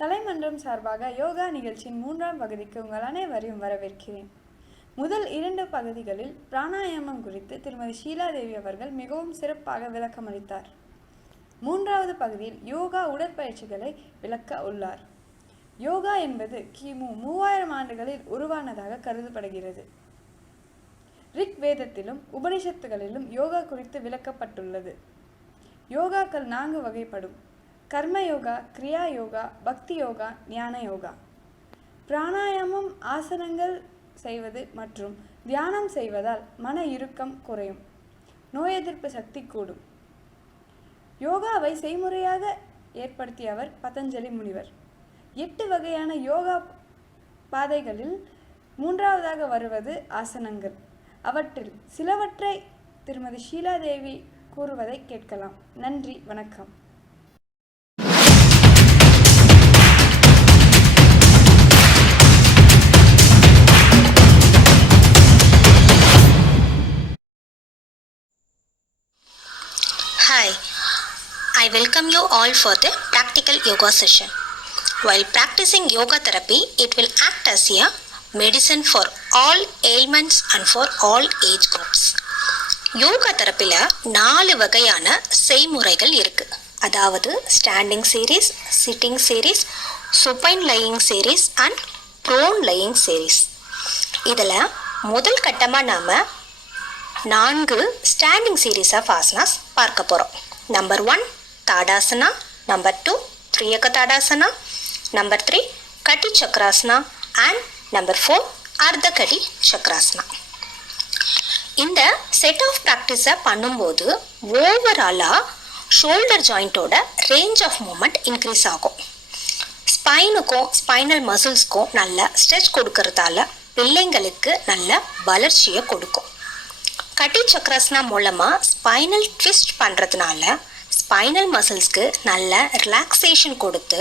கலைமன்றம் சார்பாக யோகா நிகழ்ச்சியின் 3ஆம் பகுதிக்கு உங்கள் அனைவரையும் வரவேற்கிறேன். முதல் 2 பகுதிகளில் பிராணாயாமம் குறித்து திருமதி ஷீலாதேவி அவர்கள் மிகவும் சிறப்பாக விளக்கமளித்தார். 3வது பகுதியில் யோகா உடற்பயிற்சிகளை விளக்க உள்ளார். யோகா என்பது கிமு 3000 ஆண்டுகளில் உருவானதாக கருதப்படுகிறது. ரிக் வேதத்திலும் உபனிஷத்துகளிலும் யோகா குறித்து விளக்கப்பட்டுள்ளது. யோகாக்கள் 4 வகைப்படும்: கர்ம யோகா, கிரியா யோகா, பக்தி யோகா, ஞான யோகா. பிராணாயாமம் ஆசனங்கள் செய்வது மற்றும் தியானம் செய்வதால் மன இறுக்கம் குறையும், நோய் எதிர்ப்பு சக்தி கூடும். யோகாவை செய்முறையாக ஏற்படுத்தியவர் பதஞ்சலி முனிவர். 8 வகையான யோகா பாதைகளில் 3வதாக வருவது ஆசனங்கள். அவற்றில் சிலவற்றை திருமதி ஷீலாதேவி கூறுவதை கேட்கலாம். நன்றி, வணக்கம். Hi, I welcome you all for the practical yoga session. While practicing yoga therapy, it will act as a medicine for all ailments and for all age groups. Yoga தெரப்பியில் 4 வகையான செய்முறைகள் இருக்குது. அதாவது standing series, sitting series, supine lying series and prone lying series. இதில் முதல் கட்டமாக நாம் 4 standing series of asanas பார்க்க போகிறோம். Number 1 Tadasana, number 2 த்ரியக Tadasana, number 3 கட்டி சக்கராசனா அண்ட் நம்பர் 4 அர்த்த கட்டி சக்கராசனா. இந்த செட் ஆஃப் ப்ராக்டிஸை பண்ணும்போது ஓவராலாக ஷோல்டர் ஜாயிண்ட்டோட ரேஞ்ச் ஆஃப் மூமெண்ட் இன்க்ரீஸ் ஆகும். ஸ்பைனுக்கும் ஸ்பைனல் மசில்ஸ்க்கும் நல்ல ஸ்ட்ரெச் கொடுக்கறதால பிள்ளைங்களுக்கு நல்ல வளர்ச்சியை கொடுக்கும். கட்டி சக்கராசனா மூலமாக ஸ்பைனல் ட்விஸ்ட் பண்ணுறதுனால ஸ்பைனல் மசில்ஸ்க்கு நல்ல ரிலாக்ஸேஷன் கொடுத்து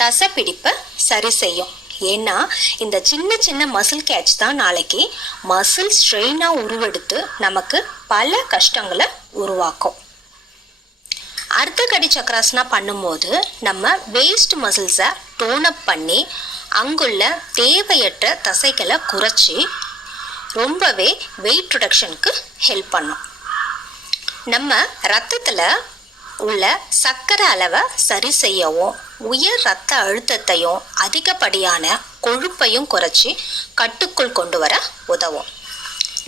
தசைப்பிடிப்பை சரி செய்யும். ஏன்னா இந்த சின்ன சின்ன மசில் கேட்ச் தான் நாளைக்கு மசில் ஸ்ட்ரெயினாக உருவெடுத்து நமக்கு பல கஷ்டங்களை உருவாக்கும். அர்த்த கடி சக்கராசனா பண்ணும்போது நம்ம வேஸ்ட் மசில்ஸை டோன் அப் பண்ணி அங்குள்ள தேவையற்ற தசைகளை குறைச்சி ரொம்பவே வெயிட் ரிடக்ஷனுக்கு ஹெல்ப் பண்ணும். நம்ம ரத்தத்தில் உள்ள சர்க்கரை அளவை சரி செய்யவும் உயர் ரத்த அழுத்தத்தையும் அதிகப்படியான கொழுப்பையும் குறைச்சி கட்டுக்குள் கொண்டு வர உதவும்.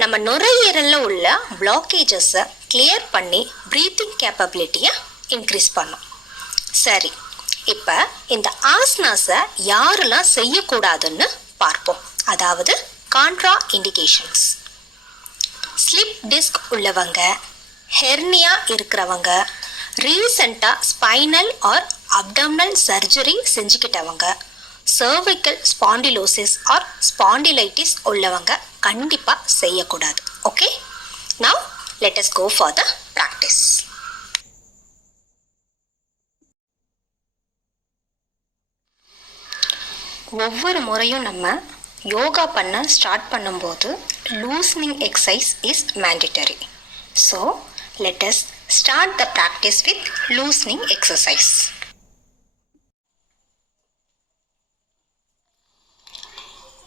நம்ம நுரையீரலில் உள்ள பிளாக்கேஜஸை கிளியர் பண்ணி ப்ரீத்திங் கேப்பபிலிட்டியை இன்க்ரீஸ் பண்ணும். சரி, இப்போ இந்த ஆசனாஸை யாரெல்லாம் செய்யக்கூடாதுன்னு பார்ப்போம். அதாவது கான்ட்ரா இண்டிகேஷன்ஸ். ஸ்லிப் டிஸ்க் உள்ளவங்க, ஹெர்னியா இருக்கிறவங்க, ரீசெண்டாக ஸ்பைனல் ஆர் அப்டம்னல் சர்ஜரி செஞ்சுக்கிட்டவங்க, சர்விக்கல் ஸ்பாண்டிலோசிஸ் ஆர் ஸ்பாண்டிலைட்டிஸ் உள்ளவங்க கண்டிப்பாக செய்யக்கூடாது. Okay, now let us go for the practice. ஒவ்வொரு முறையும் நம்ம யோகா பண்ண ஸ்டார்ட் பண்ணும்போது loosening exercise is mandatory. So let us start the practice with loosening exercise.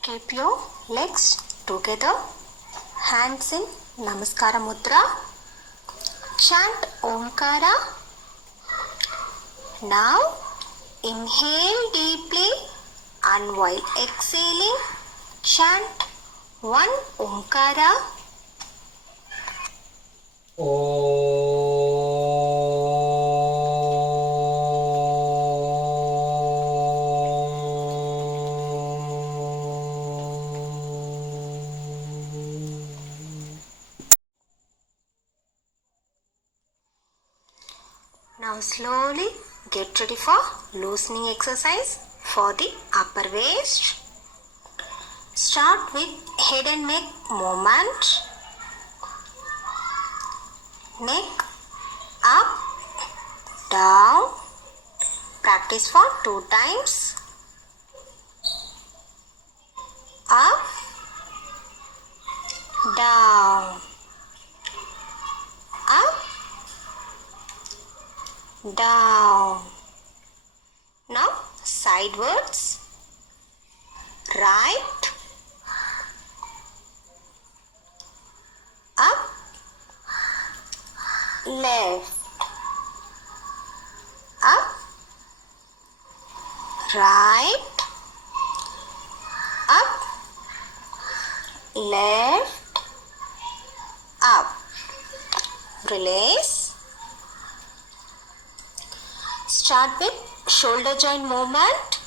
Keep your legs together, hands in Namaskara Mudra. Chant Omkara. Now inhale deeply and while exhaling chant one Omkara. Now slowly get ready for loosening exercise for the upper waist. Start with head and neck movement. Neck up, down. Practice for 2 times. Up, down, up, down. Now sidewards, right, up, left, up, right, up, left, up. Release. Start with shoulder joint movement.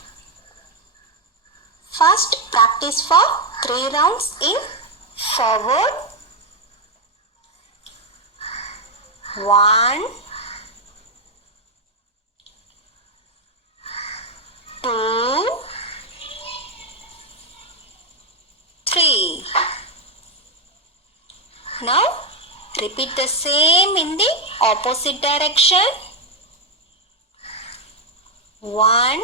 First practice for 3 rounds in forward. 1, 2, 3. Now repeat the same in the opposite direction. 1,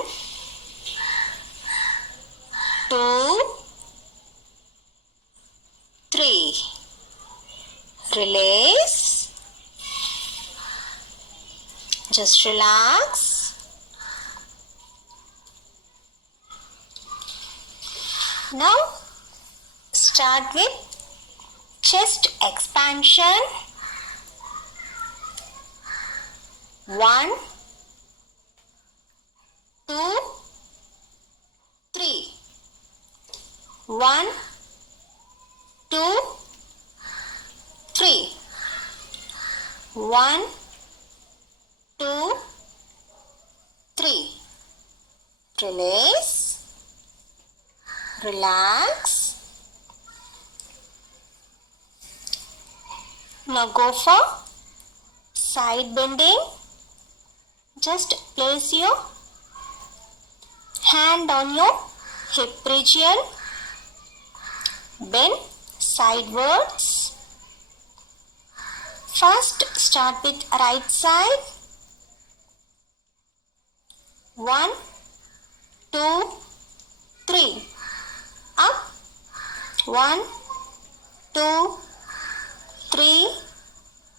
2, 3. Release. Just relax. Now start with chest expansion. 1, 2, 3. 1, 2, 3. 1, 2, 3. Release. Relax. Now go for side bending. Just place your hand on your hip region. Bend sidewards. First start with right side. 1, 2, 3. Up. 1, 2, 3.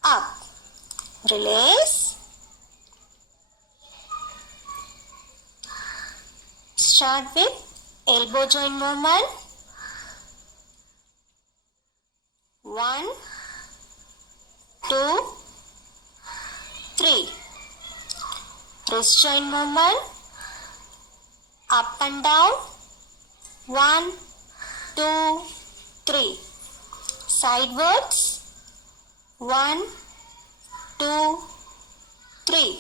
Up. Release. Start with elbow joint movement. 1, 2, 3. Wrist joint movement. Up and down. 1, 2, 3. Sidewards. 1, 2, 3.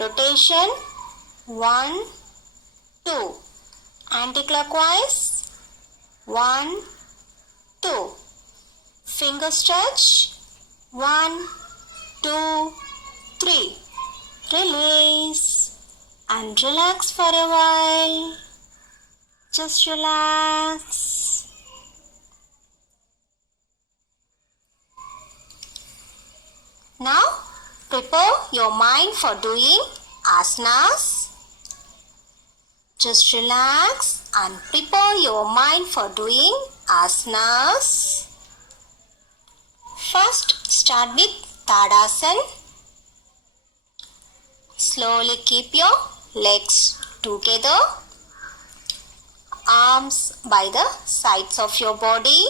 Rotation. 1, 2. Anti-clockwise. 1, 2. Finger stretch. 1, 2, 3. Release and relax for a while. Just relax. Now prepare your mind for doing asanas. Just relax and prepare your mind for doing asanas. First start with Tadasana. Slowly keep your legs together. Arms by the sides of your body.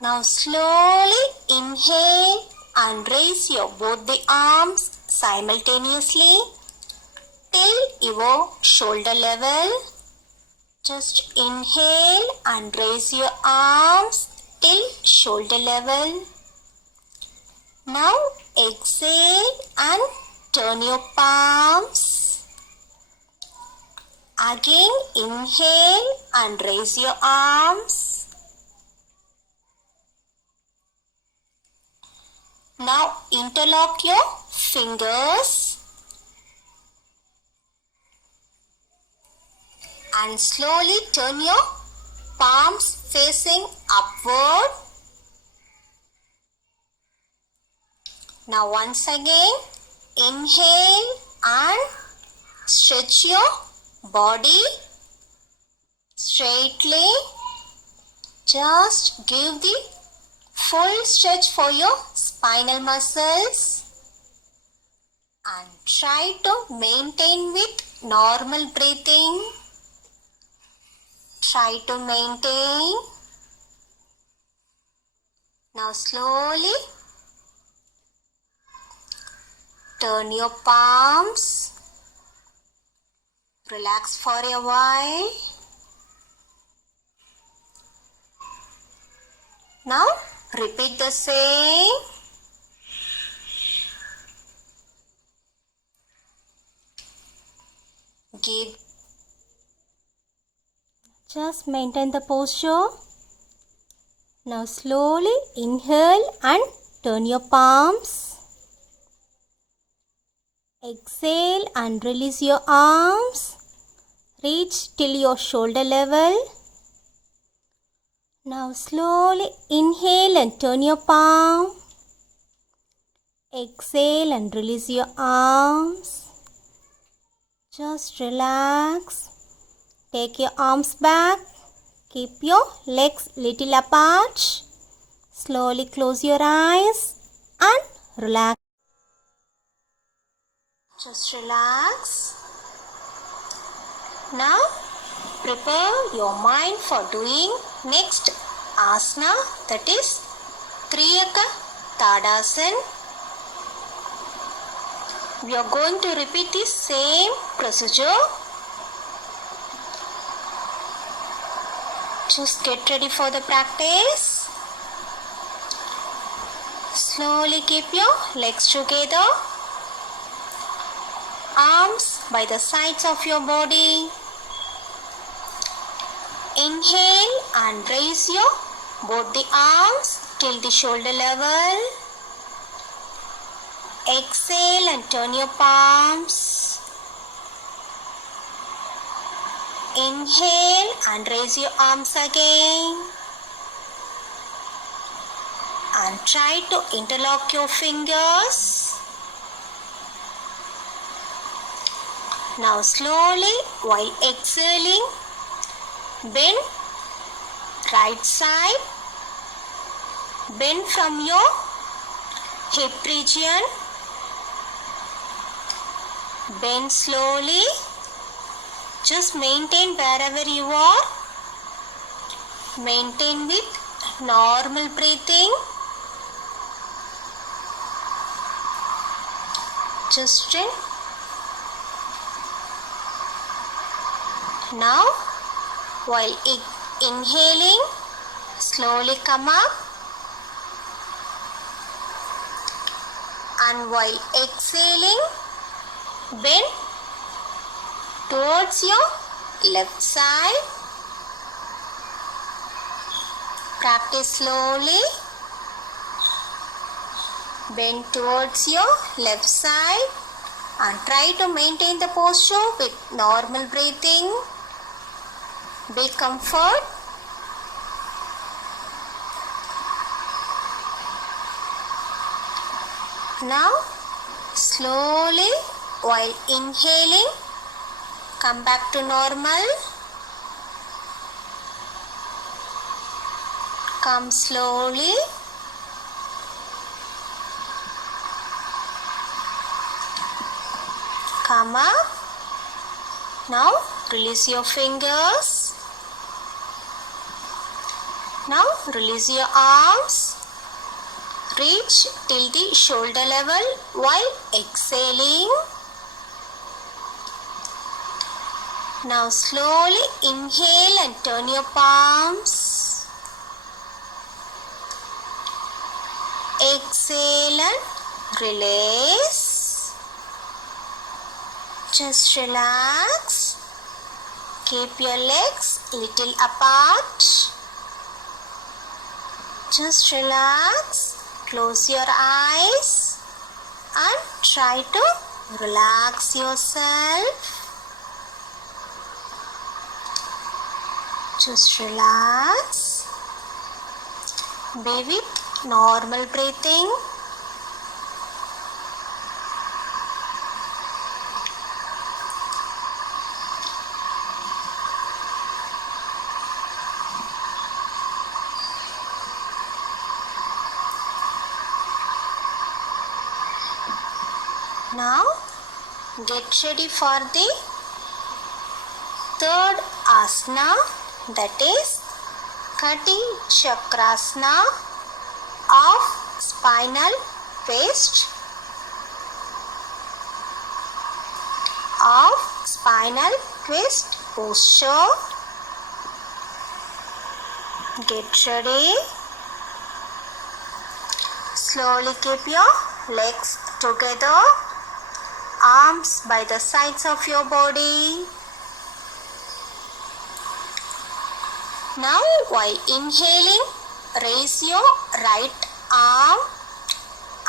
Now slowly inhale and raise your both the arms simultaneously till your shoulder level. Just inhale and raise your arms till shoulder level. Now exhale and turn your palms. Again inhale and raise your arms. Now interlock your fingers and slowly turn your palms facing upward. Now once again, inhale and stretch your body straightly. Just give the full stretch for your spinal muscles. and try to maintain with normal breathing. Try to maintain. Now slowly turn your palms. Relax for a while. Now repeat the same. Give. Just maintain the posture. Now slowly inhale and turn your palms. Exhale and release your arms. Reach till your shoulder level. Now slowly inhale and turn your palm. Exhale and release your arms. Just relax. Take your arms back. Keep your legs little apart. Slowly close your eyes and relax. Just relax. Now prepare your mind for doing next asana, that is Triyaka Tadasana. We are going to repeat the same procedure. Just get ready for the practice. Slowly keep your legs together. Arms by the sides of your body. Inhale and raise your both the arms till the shoulder level. Exhale and turn your palms. Inhale and raise your arms again. And try to interlock your fingers. Now slowly, while exhaling, bend right side. Bend from your hip region. Bend slowly. Just maintain wherever you are. Maintain with normal breathing. Just straight. Now, while inhaling, slowly come up. And while exhaling, bend towards your left side. Practice slowly. Bend towards your left side and try to maintain the posture with normal breathing. Be comfort. Now, slowly, while inhaling, come back to normal. Come slowly. Come up. Now, release your fingers. Now, release your arms. Reach till the shoulder level while exhaling. Now slowly inhale and turn your palms. Exhale and release. Just relax. Keep your legs little apart. Just relax. Close your eyes and try to relax yourself. Just relax. Be with normal breathing. Now get ready for the third asana, that is Kati Chakrasana of spinal twist. Posture. Get ready. Slowly keep your legs together, arms by the sides of your body. Now, while inhaling, raise your right arm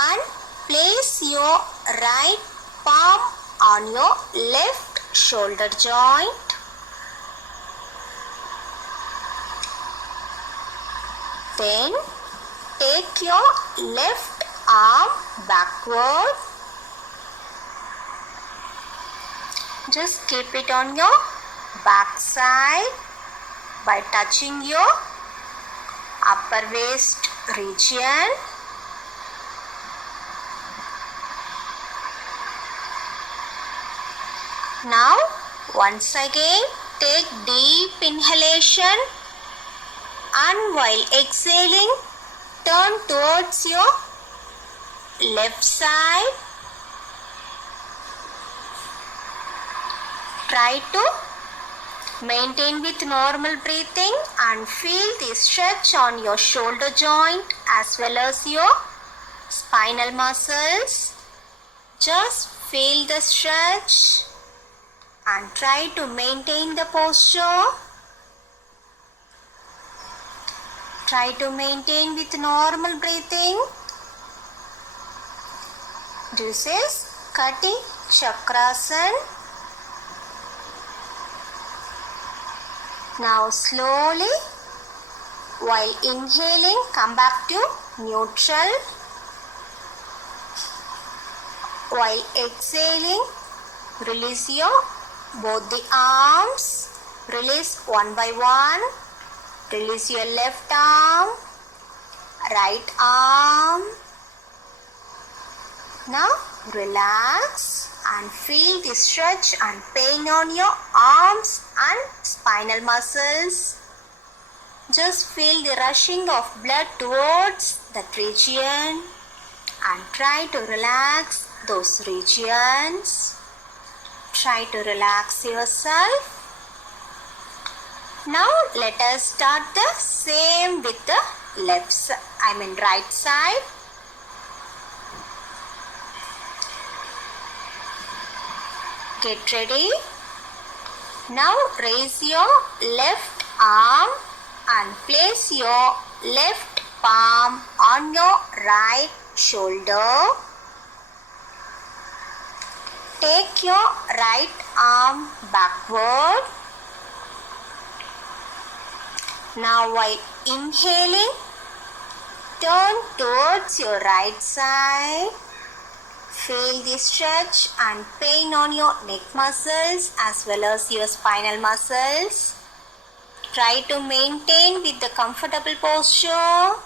and place your right palm on your left shoulder joint. Then take your left arm backward. Just keep it on your back side by touching your upper waist region. Now, once again, take deep inhalation and while exhaling, turn towards your left side. Try to maintain with normal breathing and feel the stretch on your shoulder joint as well as your spinal muscles. Just feel the stretch and try to maintain the posture. Try to maintain with normal breathing. This is Kati Chakrasana. Now slowly, while inhaling, come back to neutral. While exhaling, release your both the arms. Release one by one. Release your left arm, right arm. Now relax and feel the stretch and pain on your arms and spinal muscles. Just feel the rushing of blood towards that region and try to relax those regions. Try to relax yourself. Now let us start the same with the right side. Get ready. Now raise your left arm and place your left palm on your right shoulder. Take your right arm backward. Now while inhaling, turn towards your right side. Feel the stretch and pain on your neck muscles as well as your spinal muscles. Try to maintain with the comfortable posture.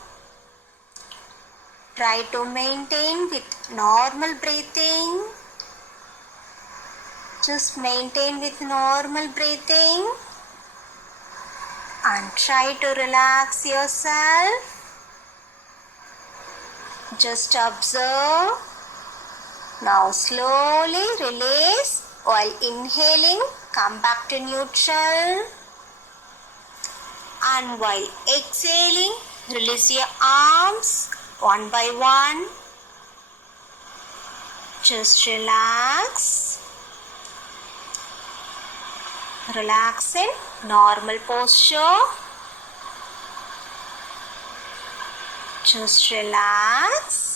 Try to maintain with normal breathing. Just maintain with normal breathing and try to relax yourself. Just observe. Now slowly release. While inhaling, come back to neutral. And while exhaling, release your arms one by one. Just relax. Relax in normal posture. Just relax.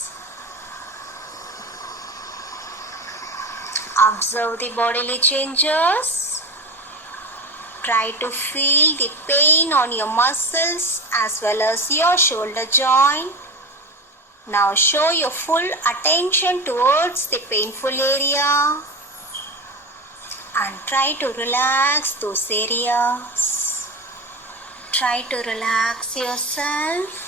Observe the bodily changes. Try to feel the pain on your muscles as well as your shoulder joint. Now show your full attention towards the painful area and try to relax those areas. Try to relax yourself.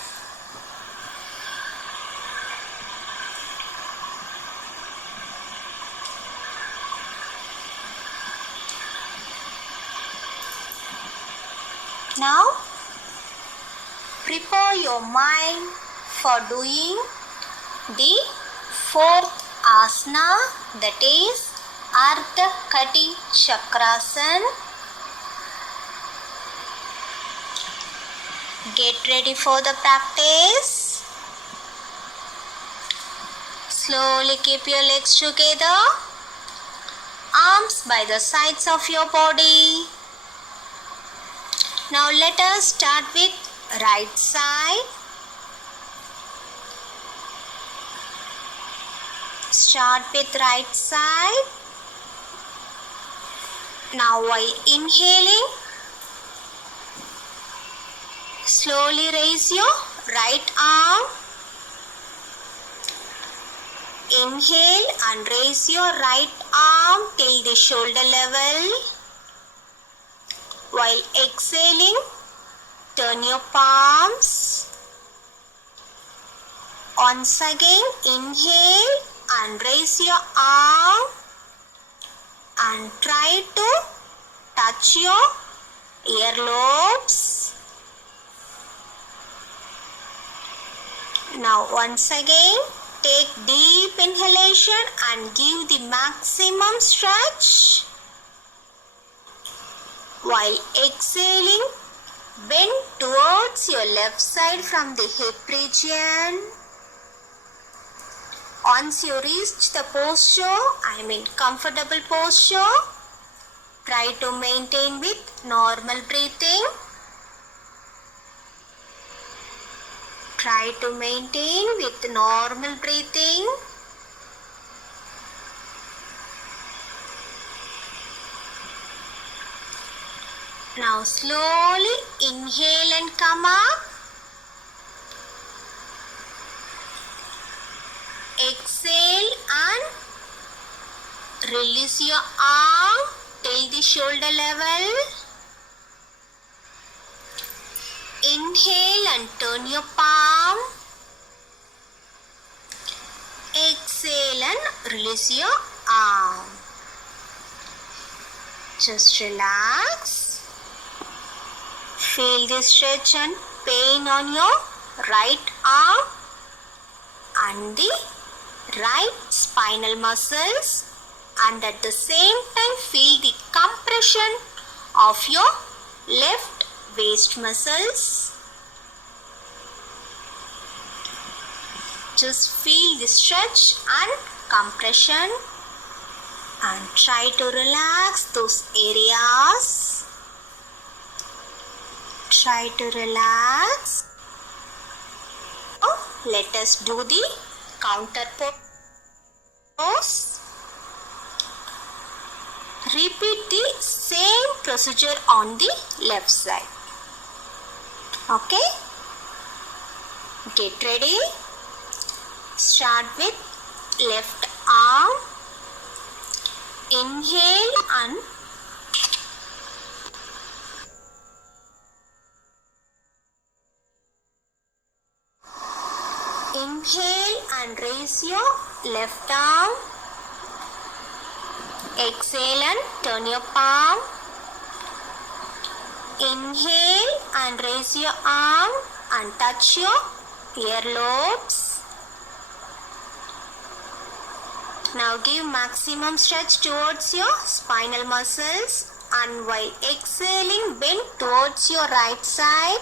Now, prepare your mind for doing the fourth asana, that is Ardha Kati Chakrasana. Get ready for the practice. Slowly keep your legs together, arms by the sides of your body. Now let us start with right side. Start with right side. Now while inhaling, slowly raise your right arm. Inhale and raise your right arm till the shoulder level. While exhaling, turn your palms. Once again, inhale and raise your arm and try to touch your earlobes. Now once again, take deep inhalation and give the maximum stretch. While exhaling, bend towards your left side from the hip region. Once you reach the posture, comfortable posture, try to maintain with normal breathing. Try to maintain with normal breathing. Now slowly inhale and come up. Exhale and release your arm till the shoulder level. Inhale and turn your palm. Exhale and release your arm. Just relax. Feel the stretch and pain on your right arm and the right spinal muscles, and at the same time feel the compression of your left waist muscles. Just feel the stretch and compression and try to relax those areas. Try to relax. Let us do the counter pose. Repeat the same procedure on the left side. Okay? Get ready. Start with left arm. Inhale and raise your left arm. Exhale and turn your palm. Inhale and raise your arm and touch your earlobes. Now give maximum stretch towards your spinal muscles, and while exhaling, bend towards your right side.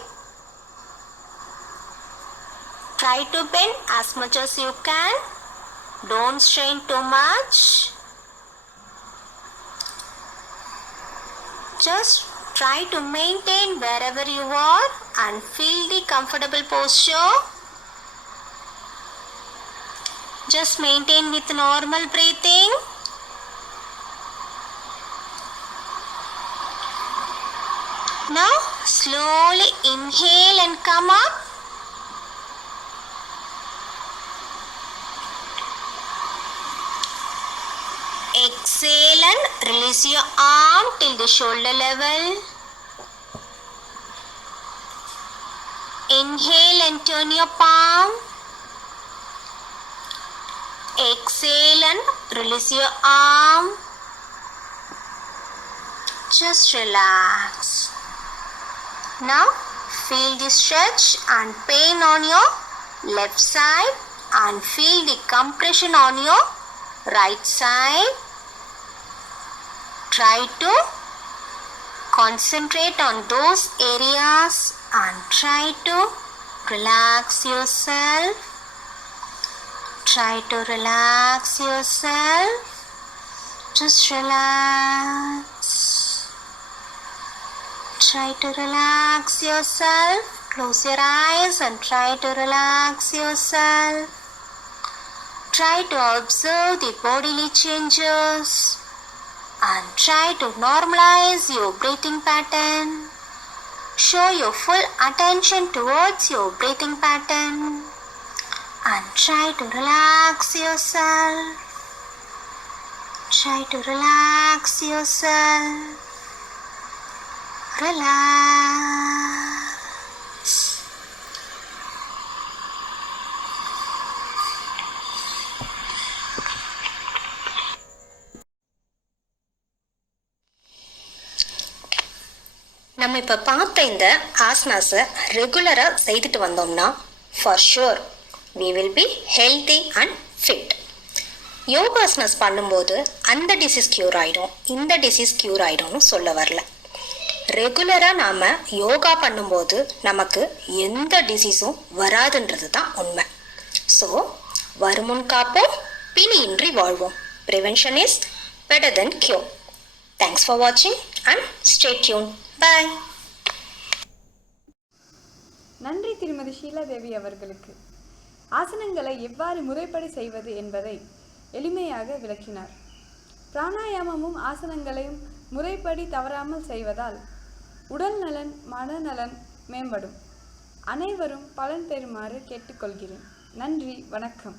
Try to bend as much as you can. Don't strain too much. Just try to maintain wherever you are and feel the comfortable posture. Just maintain with normal breathing. Now slowly inhale and come up. Exhale and release your arm till the shoulder level. Inhale and turn your palm. Exhale and release your arm. Just relax. Now feel the stretch and pain on your left side and feel the compression on your right side. Try to concentrate on those areas and try to relax yourself. Try to relax yourself. Just relax. Try to relax yourself. Close your eyes and try to relax yourself. Try to observe the bodily changes and try to normalize your breathing pattern. Show your full attention towards your breathing pattern and try to relax yourself. Try to relax yourself. Relax. நம்ம இப்போ பார்த்த இந்த ஆசனாஸை ரெகுலராக செய்துட்டு வந்தோம்னா for sure we will be healthy and fit. Yogasanas பண்ணும்போது அந்த disease cure ஆகிடும், இந்த டிசீஸ் க்யூர் ஆகிடும்னு சொல்ல வரல. ரெகுலராக நாம் யோகா பண்ணும்போது நமக்கு எந்த டிசீஸும் வராதுன்றது தான் உண்மை. ஸோ வருமுன் காப்போம், பிணியின்றி வாழ்வோம். Prevention is better then cure. Thanks for வாட்சிங் அண்ட் ஸ்டே டியூன். Bye. நன்றி திருமதி ஷீலாதேவி அவர்களுக்கு. ஆசனங்களை எவ்வாறு முறைப்படி செய்வது என்பதை எளிமையாக விளக்கினார். பிராணாயாமமும் ஆசனங்களையும் முறைப்படி தவறாமல் செய்வதால் உடல் நலன் மனநலன் மேம்படும். அனைவரும் பலன் பெறுமாறு கேட்டுக்கொள்கிறேன். நன்றி, வணக்கம்.